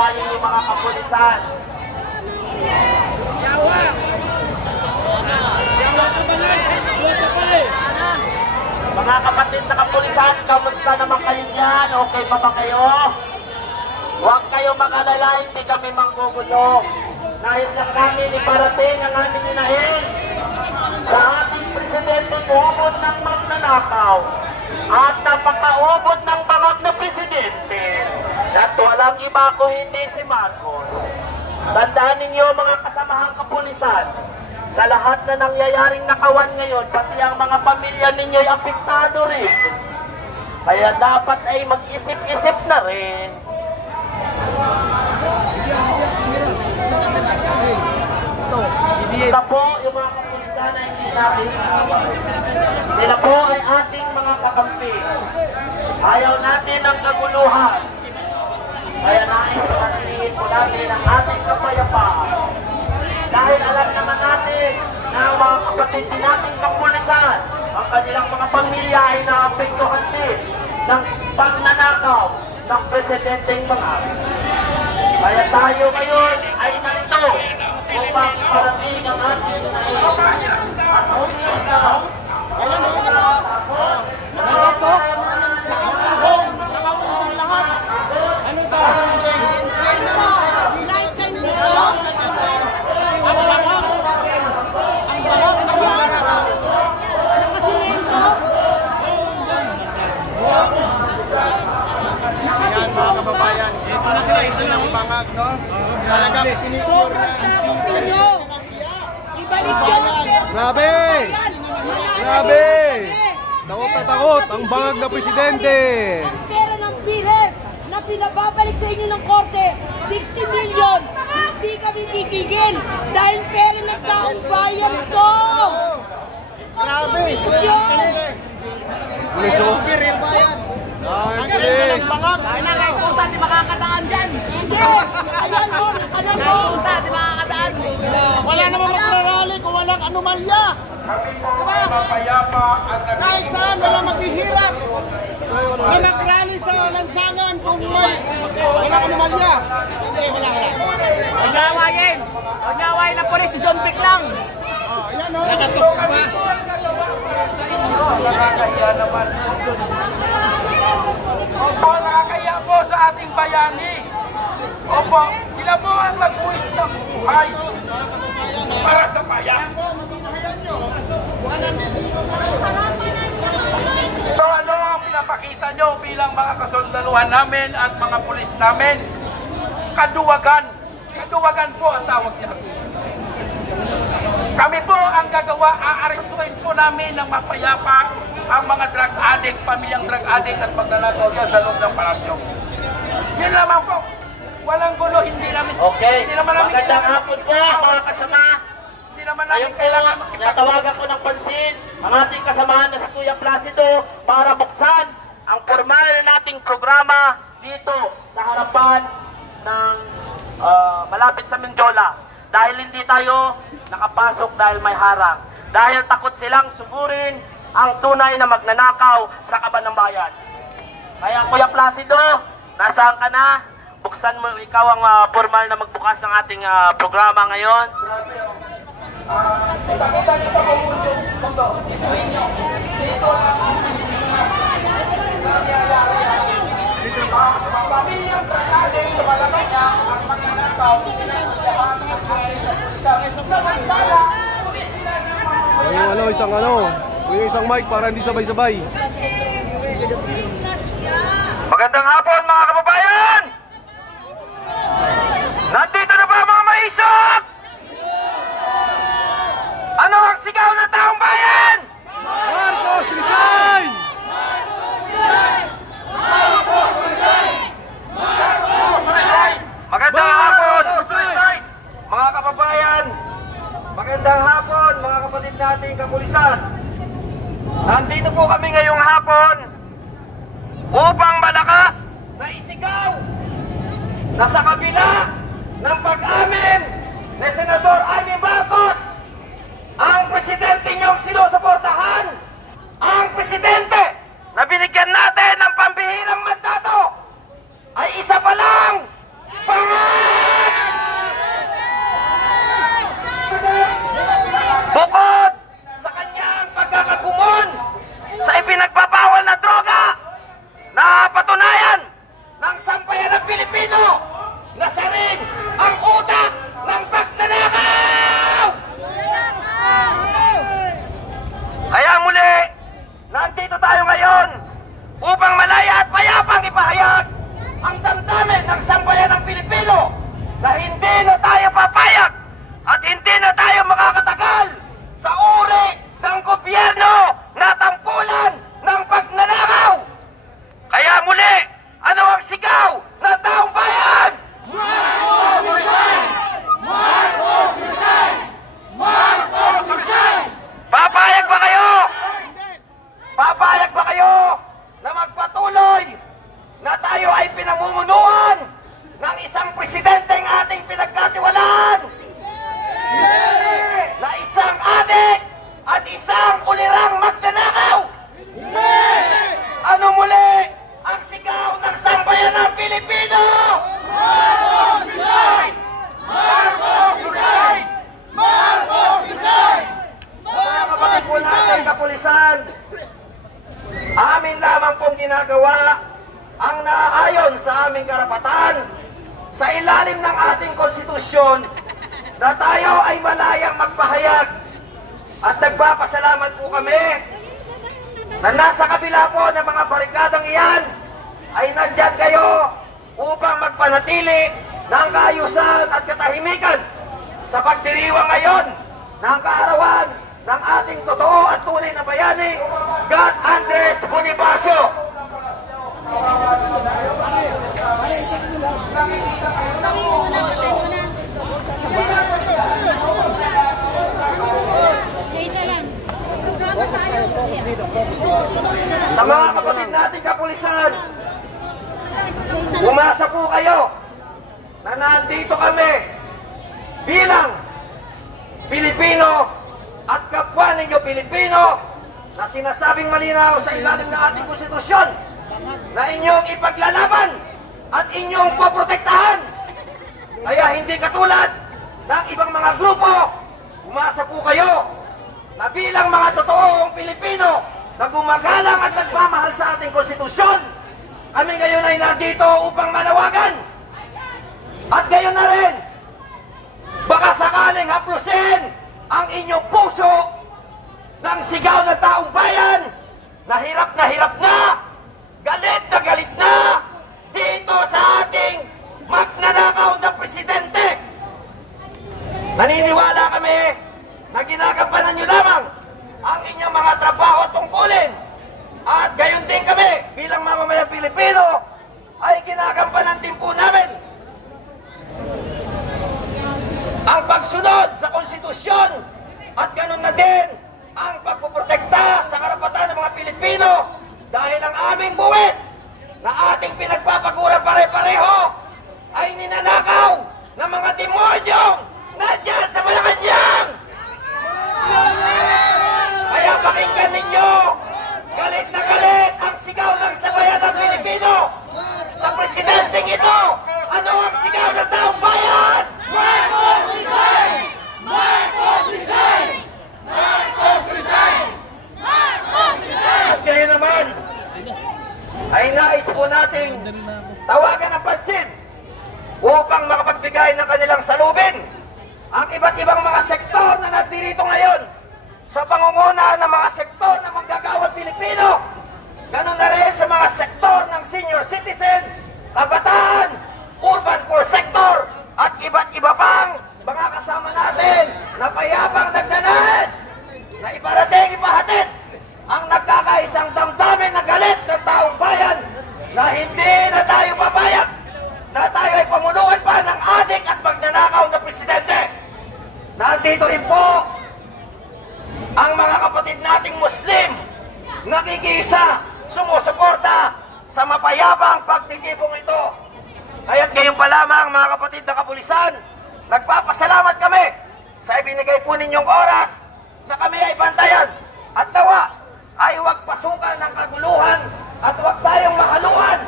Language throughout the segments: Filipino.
aawayin yung mga kapulisan. Mga kapatid na kapulisan, kamusta naman kayo dyan? Okay pa ba kayo? Huwag kayo mag-alala, hindi kami manggugulo. Nais lang namin iparating ang ating hinahin sa ating presidente, umod ng magnanakaw at napakaubod ng bangag na presidente. At walang iba kung hindi si Marcos. Tandaan ninyo mga kasamahang kapulisan, sa lahat na nangyayaring nakawan ngayon, pati ang mga pamilya ninyo ay apektado rin. Kaya dapat ay mag-isip-isip na rin. Sila po yung mga kapulisan ay hindi natin away. Sila po ay ating mga kakampi. Ayaw natin ang kaguluhan. Kaya nais patingin po natin ang ating kapayapaan. Dahil alam naman natin na ang mga kapatid din nating kapulisan, ang kanilang mga pamilya ay naapektuhan din ng pagnanakaw ng presidenteng mga. Kaya tayo ngayon ay narito upang parating ang ating naiiwan. At hindi ikaw, bangag, no? Talagang sinisure na. Sobrang takot ninyo! Ibalik yun ang pera! Grabe! Grabe! Takot na takot ang bangag na presidente! Ang pera ng PhilHealth na pinababalik sa inyo ng korte, 60 million! Hindi kami titigil dahil pera ng taong bayan to! Grabe! Pulis o? Ang pulis! Nalay po sa ating makakataan dyan! Hindi! Ayan mo! Alam mo! Sa ating makakataan! Wala naman magrarally kung walang anomalya! Diba? Kahit saan wala maghihirap! Na mag-rally sa lansangan kung may walang anomalya! Hindi, wala. Pagnawayin ng polis si John Vic lang! Ayan o! Nakatoks pa! Nakakaya naman. Opo, nakakaya po sa ating bayani. Opo, sila po ang mag-uwis ng buhay para sa bayan. So ano ang pinapakita nyo bilang mga kasundaluhan namin at mga pulis namin? Kaduwagan. Kaduwagan po ang tawag niya. Kami po ang gagawa, aarestuin po namin ng mapayapa ang mga drug addict, pamilyang drug addict at magnanakaw dyan sa loob ng palasyo. Yun lamang po. Walang gulo, hindi namin. Okay, magandang hapon po mga kasama. Hindi naman namin kailangan makipag. Natawagan ko ng pansin ang ating kasamahan na si Kuya Placido para buksan ang formal nating programa dito sa harapan ng malapit sa Mindiola. Dahil hindi tayo nakapasok dahil may harang. Dahil takot silang sugurin ang tunay na magnanakaw sa kaban ng bayan. Kaya Kuya Placido, nasaan ka na? Buksan mo, ikaw ang formal na magbukas ng ating programa ngayon. Pamilyang trasade sa Malacanang ang magnanakaw yung isang mic para hindi sabay-sabay. Magandang hapon mga kababayan! Nandito na ba mga maisok? Ano ang sigaw ng taong bayan? Marcos resign! Magandang hapon mga kababayan! Magandang hapon mga kapatid nating kapulisan! Nandito po kami ngayong hapon upang malakas na isigaw na sa kabila ng pag-amin ni Senador Amy Marcos, ang presidente niyong sinusuportahan, ang presidente na binigyan natin ng pambihirang mandato ay isa pa lang, presidenteng ating pinagkatiwalaan na isang adik at isang ulirang magnanakaw. Ano muli ang sigaw ng sambayan ng Pilipino? Marcos resign! Marcos resign! Marcos resign! Mga kapatid po natin kapulisan, amin lamang pong ginagawa ang naaayon sa aming karapatan sa ilalim ng ating konstitusyon na tayo ay malayang magpahayag. At nagpapasalamat po kami na nasa kabila po ng mga barikadang iyan ay nandyan kayo upang magpanatili ng kaayusan at katahimikan sa pagdiriwang ngayon ng kaarawan ng ating totoo at tunay na bayani, God Andres Bonifacio. Sa mga kapatid nating kapulisan, umasa po kayo na nandito kami bilang Pilipino at kapwa ninyo Pilipino na sinasabing malinaw sa ilalim ng ating konstitusyon na inyong ipaglalaban at inyong poprotektahan. Kaya hindi katulad ng ibang mga grupo, umasa po kayo na bilang mga totoong Pilipino na gumagalang at nagmamahal sa ating konstitusyon, kami ngayon ay nandito upang manawagan. At gayon na rin, baka sakaling haplusin ang inyong puso ng sigaw ng taong bayan na hirap na, galit na dito sa ating magnanakaw na presidente. Naniniwala kami na ginagampanan nyo lamang ang inyong mga trabaho at tungkulin. At gayon din kami bilang mamamayang Pilipino ay ginagampanan din po namin ang pagsunod sa konstitusyon at ganun na din ang pagpuprotekta sa karapatan ng mga Pilipino dahil ang aming buwis na ating pinagpapagura pare-pareho ay ninanakaw ng mga demonyong nandyan sa Malacanang. Kaya pakinggan ninyo, galit na galit ang sigaw ng sambayan ng Pilipino sa presidenteng ito. Ano ang sigaw ng taong bayan? Marcos resign! Marcos resign! Marcos resign! Marcos resign! At kaya naman ay nais po nating tawagan ang pansin upang makapagbigay ng kanilang salubin ang iba't ibang mga sektor na nandirito ngayon sa pangunguna ng mga sektor ng manggagawang Pilipino. Ganun na rin sa mga sektor ng senior citizen, kabataan, urban poor sector, at iba't iba pang mga kasama natin na payapang nagnanais na ipahatid ang nagkakaisang damdamin na galit ng taong bayan na hindi na tayo papayag na tayo ay pamunuan pa ng adik at magnanakaw na presidente. Nandito rin po ang mga kapatid nating Muslim nakikisa, sumusuporta sa mapayapang pagtitipong ito. Kaya't ngayon pa lamang mga kapatid na kapulisan, nagpapasalamat kami sa ibinigay po ninyong oras na kami ay bantayan at nawa ay huwag pasukan ng kaguluhan at huwag tayong mahaluan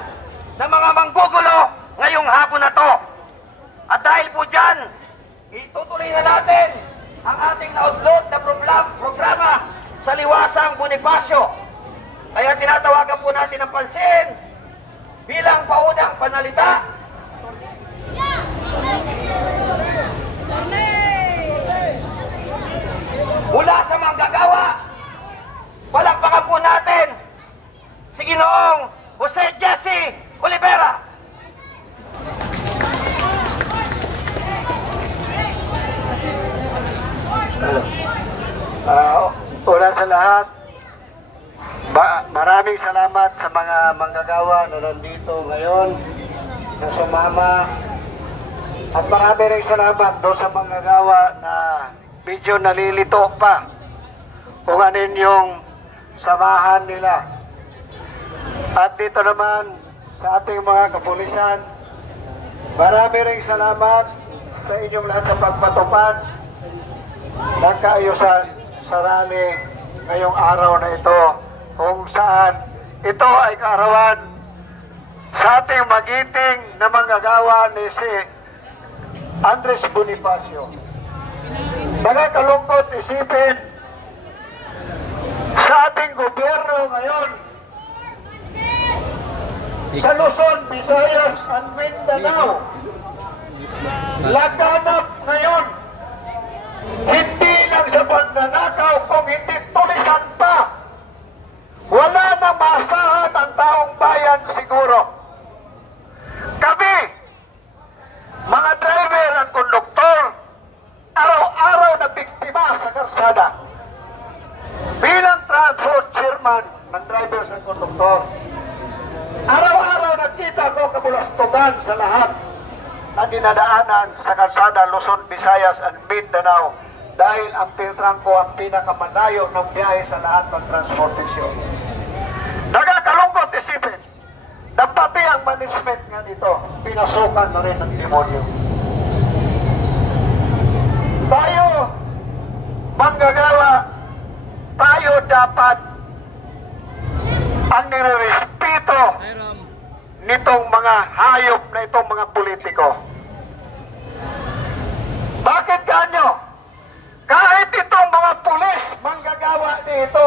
ng mga manggugulo ngayong hapon na to. At dahil po dyan, itutuloy na natin ang ating naudlot na programa sa Liwasang Bonifacio. Kaya tinatawagan po natin ang pansin bilang paunang panalita mula sa manggagawa. Palakpakan po natin si Ginoong Jose Jesse Olivera. Una sa lahat, maraming salamat sa mga manggagawa na nandito ngayon na sumama, at marami rin salamat doon sa manggagawa na medyo nalilito pa kung anin yung samahan nila. At dito naman sa ating mga kapulisan Marami rin salamat sa inyong lahat sa pagpatupad ng kaayusan sa rally ngayong araw na ito, kung saan ito ay kaarawan sa ating magiting na manggagawa ni si Andres Bonifacio. Nakakalungkot isipin sa ating gobyerno ngayon sa Luzon, Visayas, at Mindanao, laganap ngayon hindi lang sa pagnanakaw, kung hindi tulisan pa. Wala na maasahan ang taong bayan siguro. Kami, mga driver at konduktor, araw-araw na biktima sa karsada. Bilang transport chairman ng drivers at konduktor, araw-araw nakita ko kabulastugan sa lahat na dinadaanan sa kalsada Luzon, Visayas, at Mindanao dahil ang Piltrangco ang pinakamalayo ng biyahe sa lahat ng transportasyon. Nakakalungkot isipin na pati ang management nga dito pinasukan na rin ng demonyo. Tayo, manggagawa, tayo dapat ang nirerespeto nitong mga hayop na itong mga politiko. Bakit ganyo? Kahit itong mga pulis, manggagawa dito,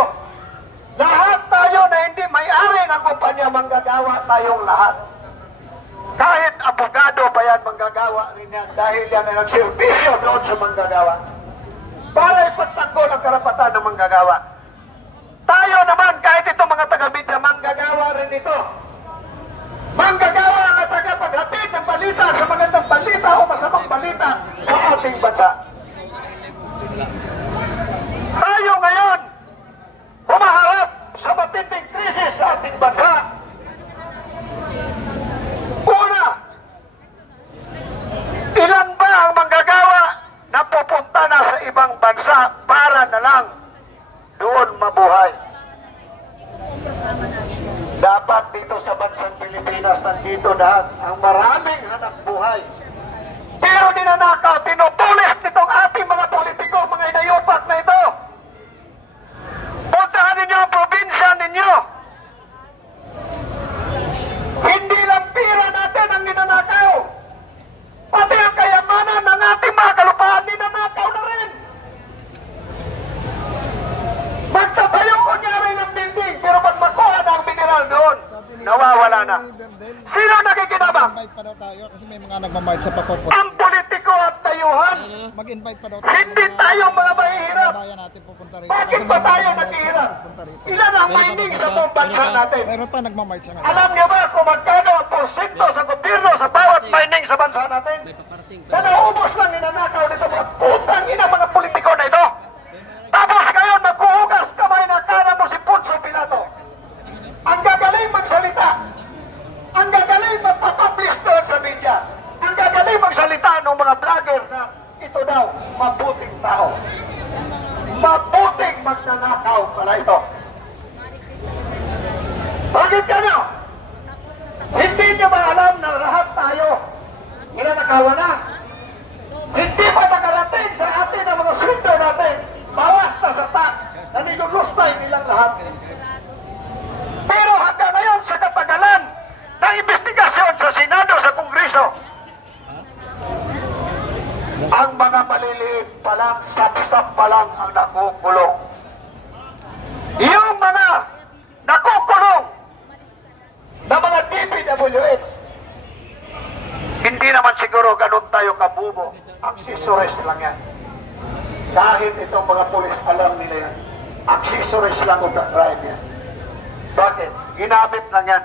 lahat tayo na hindi may-ari ng kumpanya, manggagawa tayong lahat. Kahit abogado pa yan, manggagawa rin yan dahil yan ay nagservisyo doon sa manggagawa para ipagtanggol ang karapatan ng manggagawa. Tayo naman, kahit itong mga taga-media, manggagawa rin ito. Manggagawa ang tagapaghatid ng balita sa magandang balita o masamang balita sa ating bansa. Tayo ngayon, humaharap sa matinding krisis sa ating bansa. Una, ilan ba ang manggagawa na pupunta na sa ibang bansa para na lang doon mabuhay? Dapat dito sa bansang Pilipinas, nandito lahat ang maraming hanap buhay. Pero ninanakaw, tinutulis nitong ating mga politiko, mga inayupak na ito. Puntahan ninyo ang probinsya ninyo. Hindi lang pira natin ang ninanakaw. Pati ang kayamanan ng ating mga kalupaan, ninanakaw na rin. Magtatayo ko niya rin ng building, pero pag makuha na ang mineral doon, nawawala na. Sino nakikinabang? Mag-invite pa daw tayo kasi may mga nagmamahit sa papupunta. Ang politiko at tayuhan. Mag-invite pa daw tayo. Hindi tayo mga mahihirap. Bayan natin pupunta rito. Bakit ba tayo naghihirap? Ilan ang mining sa buong bansa natin? Meron pa nagmamahit sa ngayon. Alam niyo ba kung magkano ang porsyento sa gobyerno sa bawat mining sa bansa natin? Na naubos lang ninanakaw nito mga putang ina mga politiko na ito. Tapos ngayon magkuhugas kamay na kana mo si Poncio Pilato. Ang gagaling magsalita. Ang gagaling magpapublish doon sa media. Ang gagaling magsalita ng mga vlogger na ito daw, mabuting tao. Mabuting magnanakaw pala ito. Bakit ganyan? Hindi niyo ba alam na lahat tayo ninanakawan na? Hindi pa nakarating sa atin ang mga sweldo natin. Bawas na sa tax na nilulustay nilang lahat. Pero hanggang ngayon sa katagalan ng investigasyon sa Senado, sa Kongreso, ang mga maliliit pa lang, sap-sap pa lang ang nakukulong. Yung mga nakukulong na mga DPWH, hindi naman siguro ganun tayo kabubo. Accessories lang yan. Dahil itong mga pulis, alam nila yan. Accessories lang o crime yan. Bakit? Ginamit lang yan.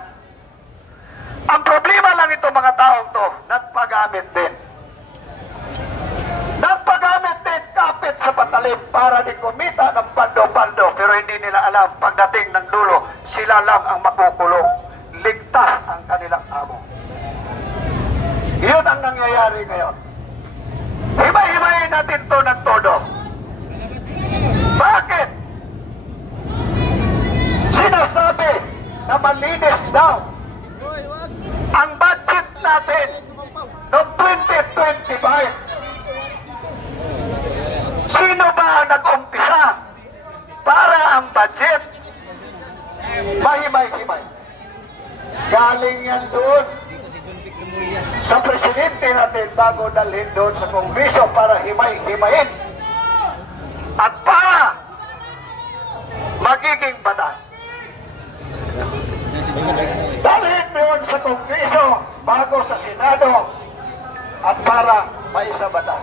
Ang problema lang itong mga taong to, nagpagamit din. Nagpagamit din kapit sa patalim para din kumita ng paldo-paldo, pero hindi nila alam pagdating ng dulo, sila lang ang makukulong. Ligtas ang kanilang amo. Yun ang nangyayari ngayon. Himay-himayin natin to ng todo. Bakit? Sinasabi na malinis daw ang budget natin noong 2025. Sino ba ang nag-umpisa para ang budget mahimay-himay? Galing yan doon sa presidente natin bago dalhin doon sa Kongreso para himay-himayin at para magiging batas. Dalhin doon sa Kongreso bago sa Senado at para maisa batas.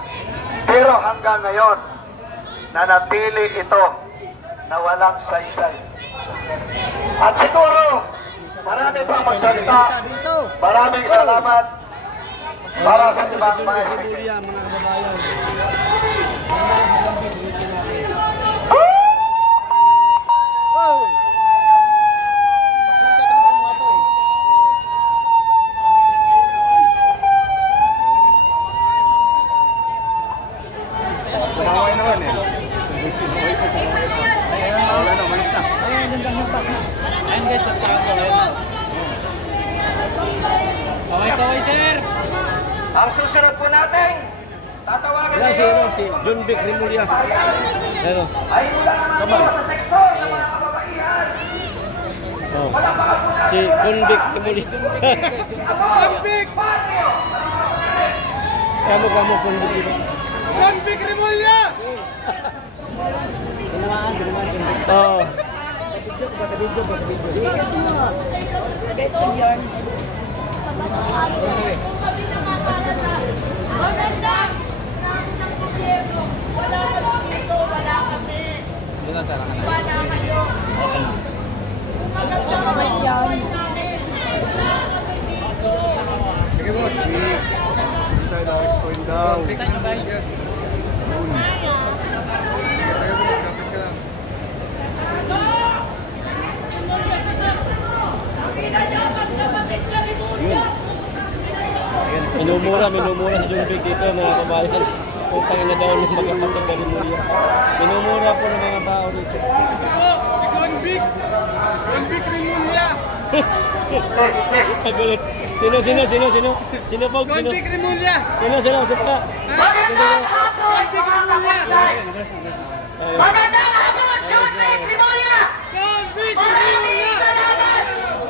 Pero hanggang ngayon, nanatili ito na walang saysay. At siguro, marami pang magsalita. Maraming salamat para sa ibang mga speaker. Okay, sir. Ang susunod po natin, tatawagan niyo Si John Vic Remulla. Ano? ay mula naman po sa sektor ng mga kababaihan. Oh. Si John Vic Remulla. Convict! Kamu John Vic. Convict Remulla! Oh. Maganda namin ng gobyerno. Wala kami dito, wala kami. Wala kayo. Kung magagawa ang buhay namin, wala kami dito. Sige, boss. Suicide arrest point down. Minumura si John Vic dito mga kabayan. Putang ina daw ng magkapatid na Remulla. Minumura po ng mga tao dito. Si Convict! Convict Remulla! Nagulat. Sino Pog? Sino? Convict Remulla! Sino? Sipka. Magandang hapon, mga kababayan! Magandang hapon, John Vic Remulla! Convict Maraming Remulla! salamat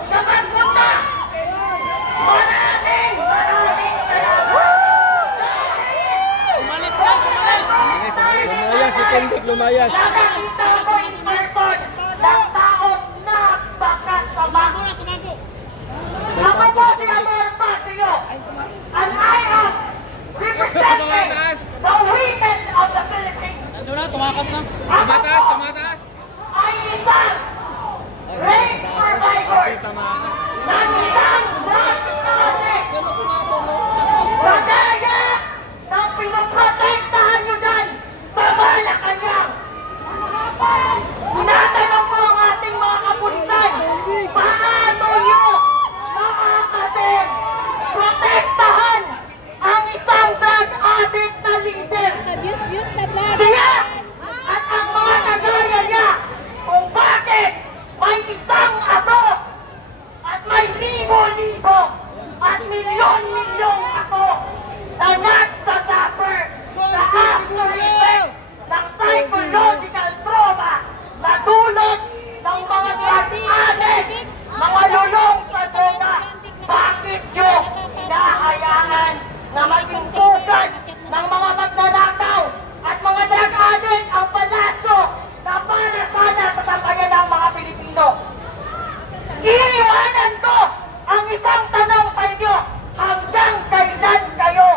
sa pagpunta! Maraming salamat! Lumayas si John Vic, lumayas. Nakakita ko in person ng taong napakasama. Ako po si Amor Patrio, and I am representing the women of the Philippines. Ako po ay isang rape survivor ng isang drug addict. Kagaya ng pinoprotektahan nyo dyan sa Malacanang. Tinatanong po ang ating mga kapulisan, paano nyo makakasin protektahan ang isang drug addict na leader? Siya at ang mga kagaya niya kung bakit may isang ato at may libo-libo at milyon-milyong ato na nagsasuffer sa after effects ng psychological trauma na dulot ng mga drug addict, mga lulong sa droga. Bakit nyo hinahayaan na maging pugad ng mga magnanakaw at mga drug addict ang palasyo na para sana sa tambayan ng mga Pilipino? Iniwanan ko ang isang tanong sa inyo, hanggang kailan kayo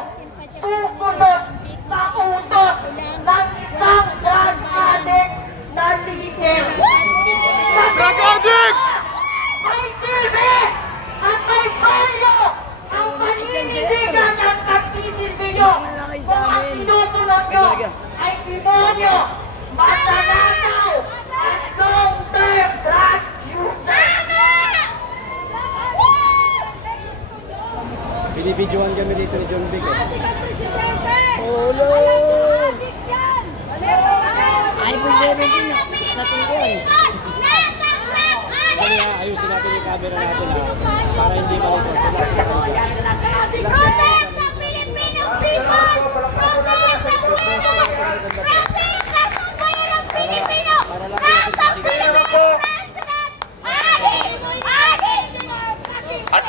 susunod sa utos ng isang drug addict na leader? Drug addict! May silbi at may valyo ang paninindigan at pagsisilbi nyo kung ang sinusunod nyo ay demonyo, magnanakaw at long-term drug user. Binibidyohan kami dito ni John Vic. Ay, president na. Natin ko yan. Kaya ayusin natin yung camera natin para hindi malito.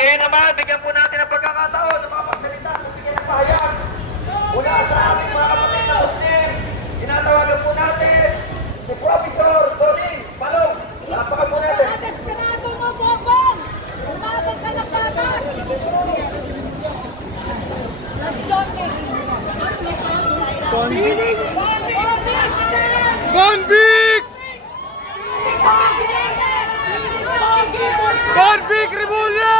ngayon naman, bigyan po natin ang pagkakataon ng mga magsalita at bigyan ng pahayag. Mula sa ating mga kapatid na Muslim, inatawagan po natin si Professor Tony Palong. Lapakan po natin. Desperado mo, Bobong! Umabot ka ng batas! Convict! Convict Rimulya!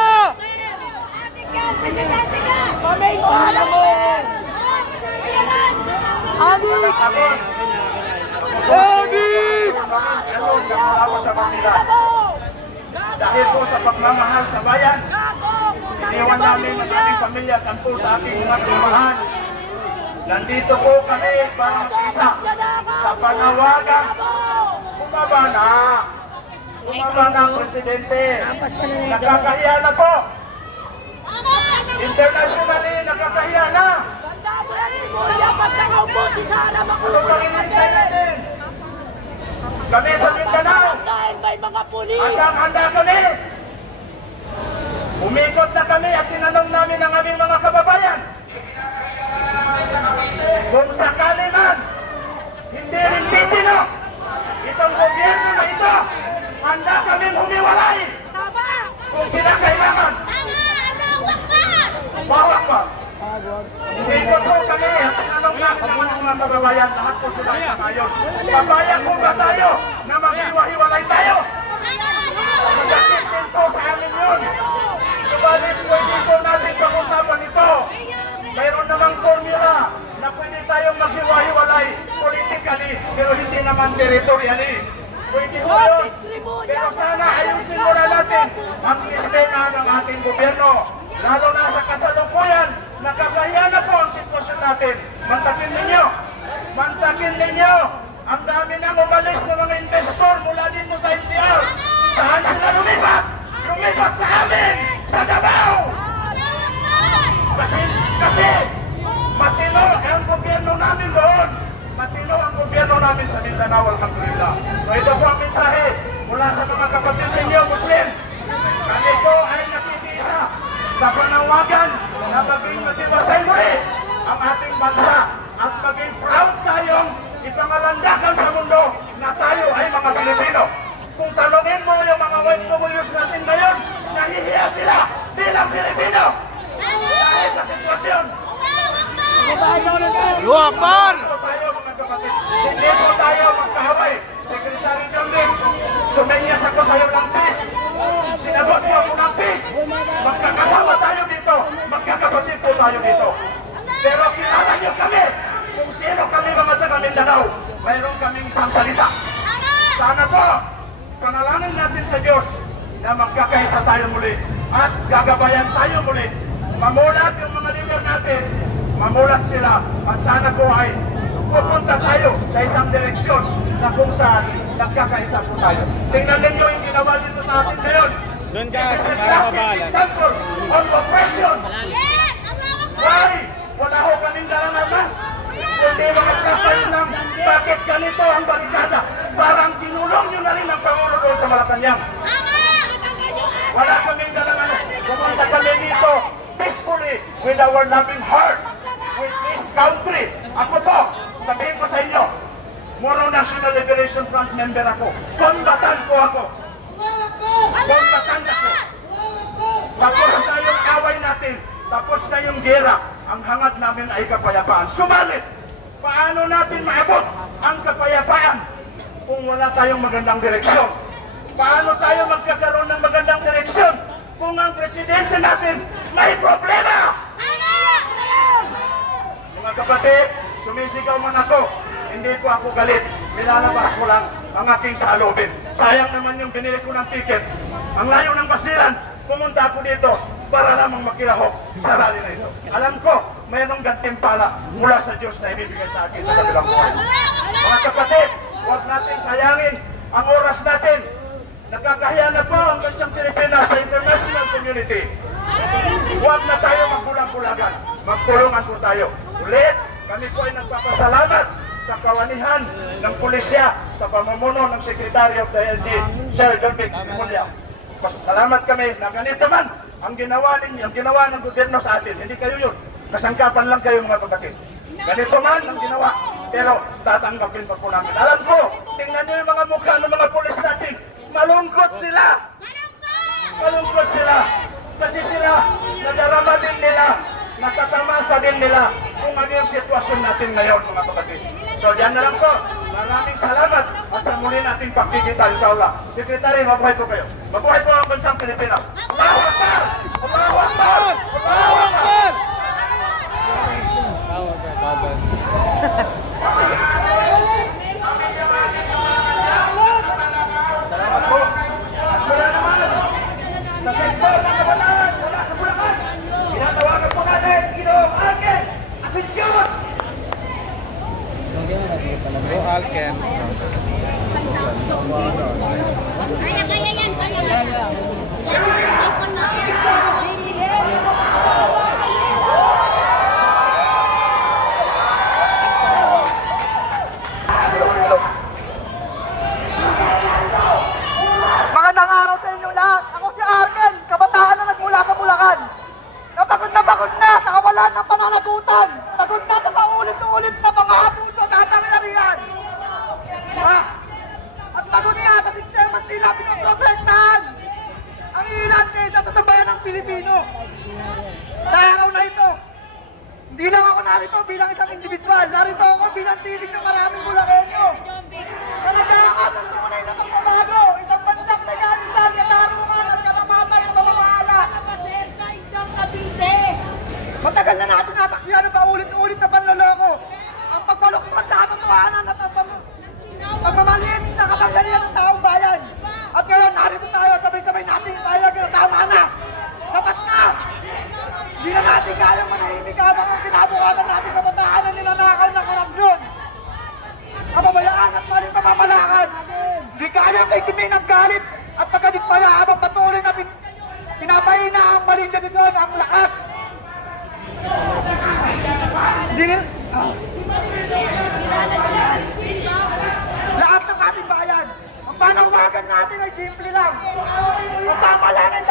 Presidente ka! Mamay mo! Alam mo! Ayan! Adik! Adik! Ako sa Masila. Dahil po sa pagmamahal sa bayan, iniwan namin ang aming pamilya, 10 sa aking mga tumahan. Nandito po kami para mag-isa sa panawagan. Bumaba na. Bumaba na ang Presidente. Nakakahiya na po. Internationally, nakakahiya na. Ano bang hinihintay natin? Kami sa Mindanao. Handang-handa kami. Umikot na kami at tinanong namin ang aming mga kababayan. Kung sakali man, hindi rin titino itong gobyerno na ito, handa kaming humiwalay. Kung kinakailangan. Bawak pa. Umikot po kami at tinanong namin ang mga kababayan, lahat po sila tayo. Papayag po ba tayo na maghiwa-hiwalay tayo? Masakit din po sa amin yun. Subalit pwede po natin pag-usapan ito. Mayroon namang formula na pwede tayong maghiwa-hiwalay politically, pero hindi naman territorially. Pwede po yun. Pero sana ayusin muna natin ang sistema ng ating gobyerno. Lalo na sa kasalukuyan, nakakahiya na po ang sitwasyon natin. Mantakin ninyo. Mantakin ninyo. Ang dami na umalis ng mga investor mula dito sa NCR. Saan sila lumipat? Lumipat sa amin! Sa Davao! Kasi matino ang gobyerno namin doon. Matino ang gobyerno namin sa Mindanao, alhamdulillah. So ito po ang mensahe mula sa mga kapatid ninyo, Muslim. Kami po ay nakikiisa sa panawagan na maging matiwasay muli ang ating bansa at maging proud tayong ipangalandakan sa mundo na tayo ay mga Pilipino. Kung tanongin mo yung mga OFWs natin ngayon, nahihiya sila bilang Pilipino. Dahil sa sitwasyon. Allahu Akbar! Hindi po tayo magkahaway. Secretary Jamil, sumenyas ako sa'yo ng peace. Sinagot mo ako ng peace. Magkakasama tayo dito. Magkakapatid po tayo dito. Pero kilala nyo kami. Kung sino kami mga taga Mindanao, mayroon kaming isang salita. Sana po, panalangin natin sa Diyos na magkakaisa tayo muli at gagabayan tayo muli. Mamulat yung mga leader natin, mamulat sila at sana po ay pupunta tayo sa isang direksyon na kung saan nagkakaisa po tayo. Tingnan ninyo yung ginawa dito sa atin ngayon. Doon ka, This is a para classic mabalas. example of oppression. Yes! Allahu Akbar! Why? Wala ho kaming dalang armas. Kundi mga preface ng bakit ganito ang barikada. Parang tinulong nyo na rin ang Pangulo doon sa Malacanang. Wala kaming dalang armas. Pumunta kami dito peacefully with our loving heart. With this country. Ako po, sabihin ko sa inyo, Moro National Liberation Front member ako. Kombatan ko ako. Kombatan ako. Tapos na yung away natin. Tapos na yung gera. Ang hangad namin ay kapayapaan. Subalit, paano natin maabot ang kapayapaan kung wala tayong magandang direksyon? Paano tayo magkakaroon ng magandang direksyon kung ang presidente natin may problema? Mga kapatid, sumisigaw man ako. Hindi ko ako galit. Nilalabas ko lang ang aking saloobin. Sayang naman yung binili ko ng ticket. Ang layo ng Basilan, pumunta ako dito para lamang makilahok sa rally na ito. Alam ko, mayroong gantimpala mula sa Diyos na ibibigay sa akin sa kabilang buhay. Mga kapatid, huwag natin sayangin ang oras natin. Nakakahiya na po ang bansang Pilipinas sa international community. Huwag na tayo magbulang-bulagan. Magtulungan po tayo. Ulit, kami po ay nagpapasalamat sa kawanihan ng pulisya sa pamumuno ng Secretary of the LG, Sir John Vic Rimulya. Salamat kami na ganito man ang ginawa ng gobyerno sa atin, hindi kayo yun. Nasangkapan lang kayo mga kapatid. Ganito man ang ginawa, pero tatanggapin pa po namin. Alam ko, tingnan niyo yung mga mukha ng mga pulis natin. Malungkot sila. Malungkot sila. Kasi sila, nadarama din nila, natatamasa din nila kung ano yung sitwasyon natin ngayon mga kapatid. So diyan na lang po. Maraming salamat at sa muli nating pagkikita inshallah. Sekretary, mabuhay po kayo. Mabuhay po ang bansang Pilipinas. Allahu Akbar! Allahu Akbar! Allahu Akbar! Salamat po. At mula naman sa sektor ng kabataan mula sa Bulacan, pinatawagan po natin Ginoong Alken Asuncion. Alken. Kaya yan, kaya. Magandang araw sa inyo lahat. Ako si Arken, kabataan na nagmula sa Bulacan. Napagod na, nakawalan ng pananagutan. Pagod na sa paulit-ulit na mga abuso at pangyarihan. At pagod na sa sistema nila pinoprotektahan. Ang ilan kaysa sa sambayan ng Pilipino. Sa araw na ito, hindi lang ako narito bilang isang individual. Narito ako bilang tinig ng maraming Bulakenyo. Na nagkakakat ng tunay na pagbabago. Isang bansang nag-aalisan, katarungan at katamatan ng pamamahala. Matagal na natin nataksiyan ang paulit-ulit na panloloko. Ang pagbaluktot sa katotohanan at ang pagmamaliit na kapangyarihan ng taong bayan. At ngayon, narito tayo, sabay-sabay natin tayo na tama na. Sapat na! Hindi na natin kayang manahimik habang ang kinabukasan natin sa batahanan nilanakaw ng korupsyon. Kapabayaan at maling pamamalakan. Hindi kayang ikimin ang galit at pagkadikpala habang patuloy na pinapahina ang maling desisyon ang lakas. Lahat ng ating bayan, ang panawagan natin ay simple lang. Ang pamahalaan